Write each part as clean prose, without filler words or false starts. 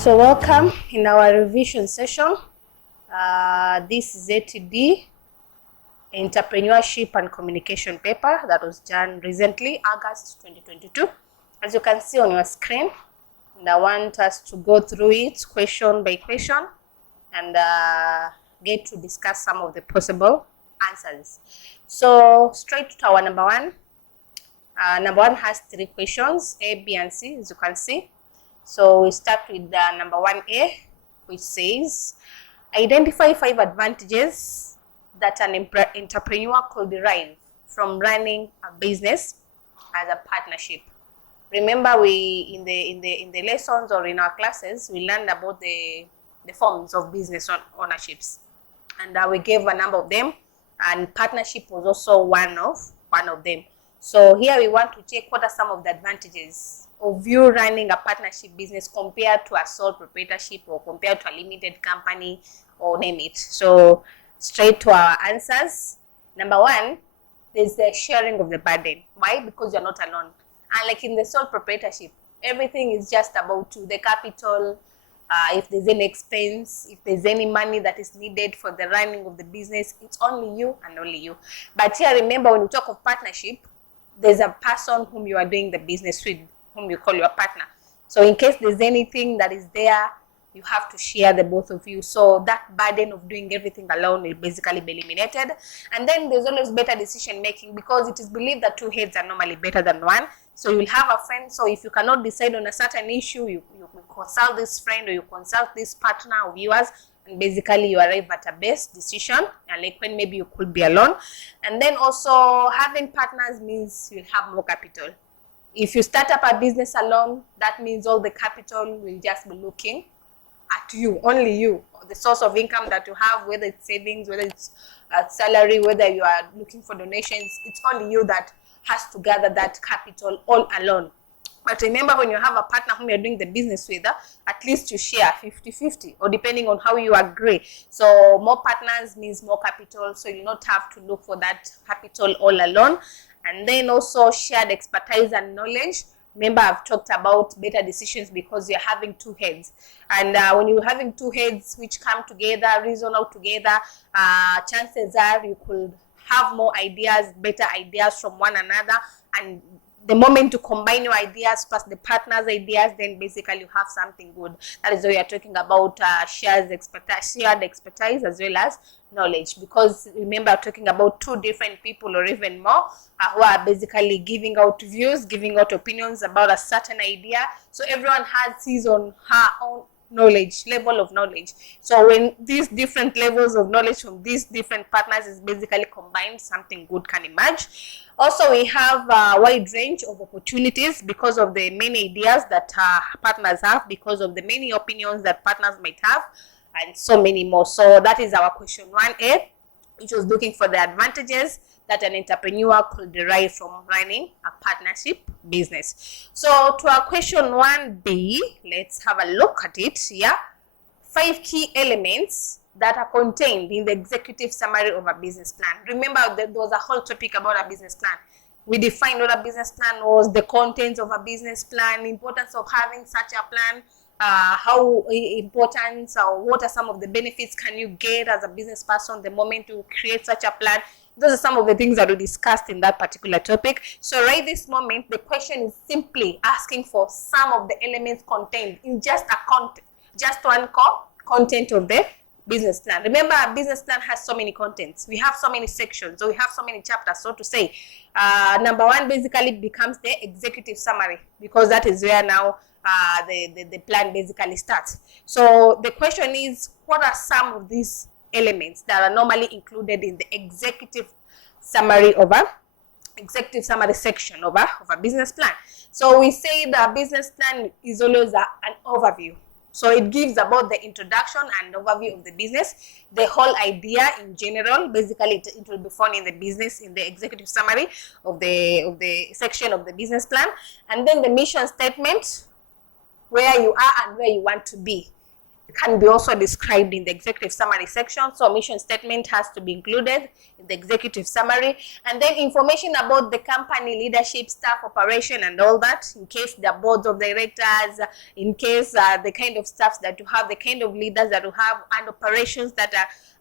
So welcome in our revision session. This is Atd Entrepreneurship and Communication paper that was done recently, August 2022. As you can see on your screen, and I want us to go through it question by question and get to discuss some of the possible answers. So straight to our number one. Number one has three questions, A, B, and C, as you can see. So we start with number 1A, which says, identify 5 advantages that an entrepreneur could derive from running a business as a partnership. Remember, we in the lessons or in our classes, we learned about the forms of business ownerships, and we gave a number of them, and partnership was also one of them. So here we want to check what are some of the advantages of you running a partnership business compared to a sole proprietorship or compared to a limited company or name it. So straight to our answers. Number one, there's the sharing of the burden. Why? Because you're not alone. And like in the sole proprietorship, everything is just about you, the capital, if there's any expense, if there's any money that is needed for the running of the business, it's only you and only you. But here, remember, when you talk of partnership, there's a person whom you are doing the business with, whom you call your partner. So in case there's anything that is there, you have to share the both of you. So that burden of doing everything alone will basically be eliminated. And then there's always better decision making, because it is believed that 2 heads are normally better than one. So you'll have a friend. So if you cannot decide on a certain issue, you consult this friend or you consult this partner of yours, and basically you arrive at a best decision, and like when maybe you could be alone. And then also having partners means you'll have more capital. If you start up a business alone, that means all the capital will just be looking at you, only you. The source of income that you have, whether it's savings, whether it's salary, whether you are looking for donations, it's only you that has to gather that capital all alone. But remember, when you have a partner whom you're doing the business with, at least you share 50-50, or depending on how you agree. So more partners means more capital, so you'll not have to look for that capital all alone. And then also shared expertise and knowledge. Remember, I've talked about better decisions because you're having 2 heads. And when you're having 2 heads which come together, reason out together, chances are you could have more ideas, better ideas from one another. And the moment you combine your ideas plus the partner's ideas, then basically you have something good. That is why we are talking about shared expertise as well as knowledge. Because remember, talking about 2 different people or even more who are basically giving out views, giving out opinions about a certain idea. So everyone has his or her own level of knowledge. So when these different levels of knowledge from these different partners is basically combined, something good can emerge. Also, we have a wide range of opportunities because of the many ideas that partners have, because of the many opinions that partners might have, and so many more. So that is our question 1A, which was looking for the advantages that an entrepreneur could derive from running a partnership business. So to our question 1B, let's have a look at it here. 5 key elements that are contained in the executive summary of a business plan. Remember, there was a whole topic about a business plan. We defined what a business plan was, the contents of a business plan, importance of having such a plan, how important or what are some of the benefits can you get as a business person the moment you create such a plan. Those are some of the things that we discussed in that particular topic. So right this moment, the question is simply asking for some of the elements contained in just one content of the business plan. Remember, a business plan has so many contents. We have so many sections, so we have so many chapters, so to say. Number 1 basically becomes the executive summary, because that is where now the plan basically starts. So the question is, what are some of these elements that are normally included in the executive summary section of a business plan? So we say the business plan is always an overview. So it gives about the introduction and overview of the business, the whole idea in general. Basically, it will be found in the business, in the executive summary of the section of the business plan. And then the mission statement, where you are and where you want to be. can be also described in the executive summary section. So mission statement has to be included in the executive summary, and then information about the company leadership, staff, operation, and all that, in case the boards of directors, in case the kind of staffs that you have, the kind of leaders that you have, and operations that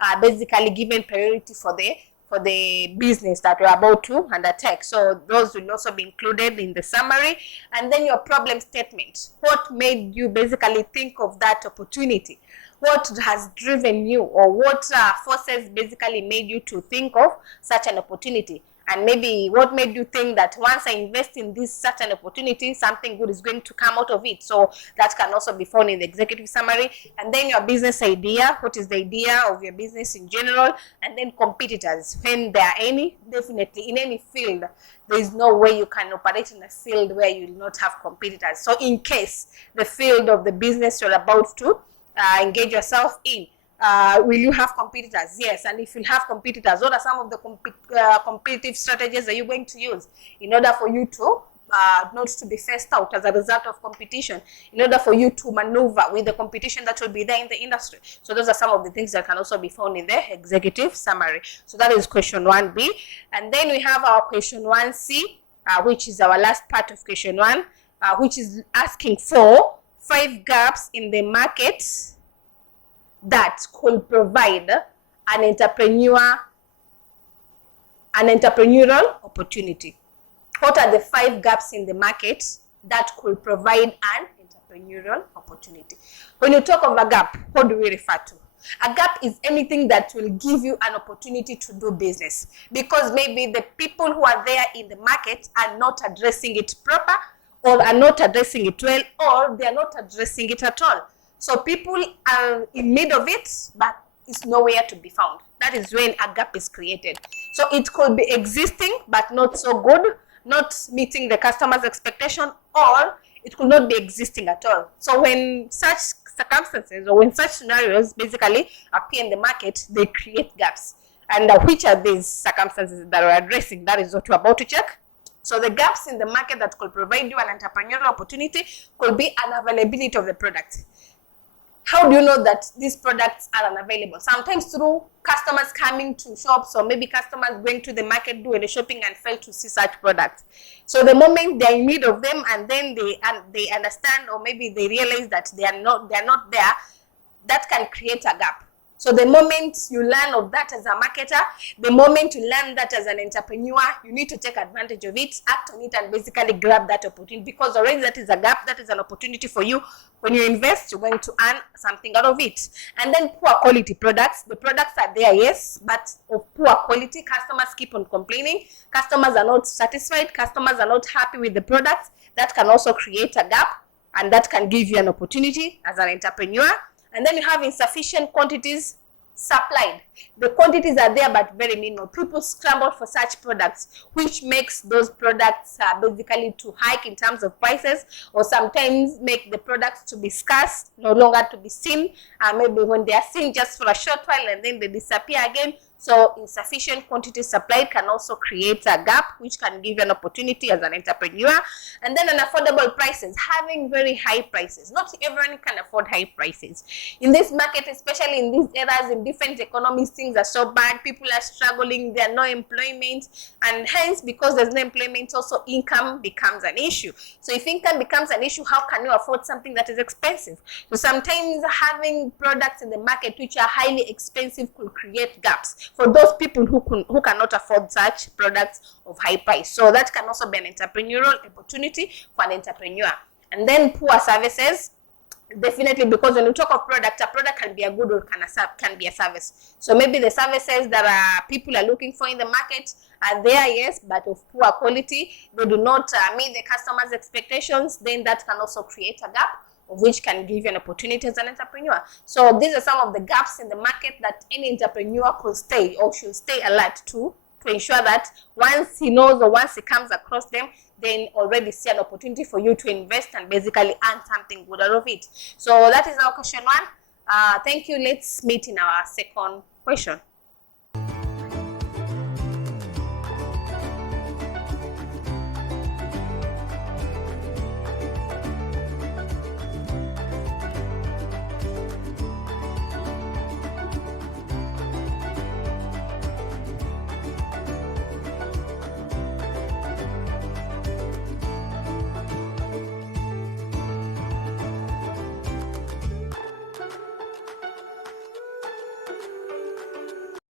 are basically given priority for the business that you're about to undertake. So those will also be included in the summary. And then your problem statement. What made you basically think of that opportunity? What has driven you, or what forces basically made you to think of such an opportunity? And maybe what made you think that once I invest in this certain opportunity, something good is going to come out of it. So that can also be found in the executive summary. And then your business idea. What is the idea of your business in general? And then competitors, when there are any. Definitely in any field, there is no way you can operate in a field where you will not have competitors. So in case the field of the business you're about to engage yourself in, will you have competitors? Yes. And if you have competitors, what are some of the competitive strategies are you going to use in order for you to not to be phased out as a result of competition, in order for you to maneuver with the competition that will be there in the industry? So those are some of the things that can also be found in the executive summary. So that is question 1B. And then we have our question 1C, which is our last part of question 1, which is asking for 5 gaps in the market that could provide an entrepreneurial opportunity. What are the 5 gaps in the market that could provide an entrepreneurial opportunity? When you talk of a gap, what do we refer to? A gap is anything that will give you an opportunity to do business, because maybe the people who are there in the market are not addressing it proper, or are not addressing it well, or they are not addressing it at all. So people are in need of it, but it's nowhere to be found. That is when a gap is created. So it could be existing, but not so good, not meeting the customer's expectation, or it could not be existing at all. So when such circumstances, or when such scenarios basically appear in the market, they create gaps. And which are these circumstances that we're addressing? That is what we're about to check. So the gaps in the market that could provide you an entrepreneurial opportunity could be unavailability of the product. How do you know that these products are unavailable? Sometimes through customers coming to shops, or maybe customers going to the market doing the shopping and fail to see such products. So the moment they're in need of them, and then they understand, or maybe they realize that they're not there, that can create a gap. So the moment you learn of that as a marketer, the moment you learn that as an entrepreneur, you need to take advantage of it, act on it, and basically grab that opportunity, because already that is a gap, that is an opportunity for you. When you invest, you're going to earn something out of it. And then poor quality products. The products are there, yes, but of poor quality. Customers keep on complaining. Customers are not satisfied. Customers are not happy with the products. That can also create a gap, and that can give you an opportunity as an entrepreneur. And then you have insufficient quantities supplied. The quantities are there, but very minimal. People scramble for such products, which makes those products basically too high in terms of prices, or sometimes make the products to be scarce, no longer to be seen. Maybe when they are seen just for a short while and then they disappear again. So insufficient quantities supplied can also create a gap, which can give you an opportunity as an entrepreneur. And then unaffordable prices, having very high prices. Not everyone can afford high prices. In this market, especially in these eras, in different economies, things are so bad. People are struggling. There are no employment. And hence, because there's no employment, also income becomes an issue. So if income becomes an issue, how can you afford something that is expensive? So sometimes having products in the market which are highly expensive could create gaps for those people who cannot afford such products of high price. So that can also be an entrepreneurial opportunity for an entrepreneur. And then poor services, definitely, because when you talk of product, a product can be a good or can be a service. So maybe the services that people are looking for in the market are there, yes, but of poor quality. They do not meet the customer's expectations. Then that can also create a gap, of which can give you an opportunity as an entrepreneur. So these are some of the gaps in the market that any entrepreneur could stay or should stay alert to ensure that once he knows or once he comes across them, then already see an opportunity for you to invest and basically earn something good out of it. So that is our question 1. Thank you. Let's meet in our second question.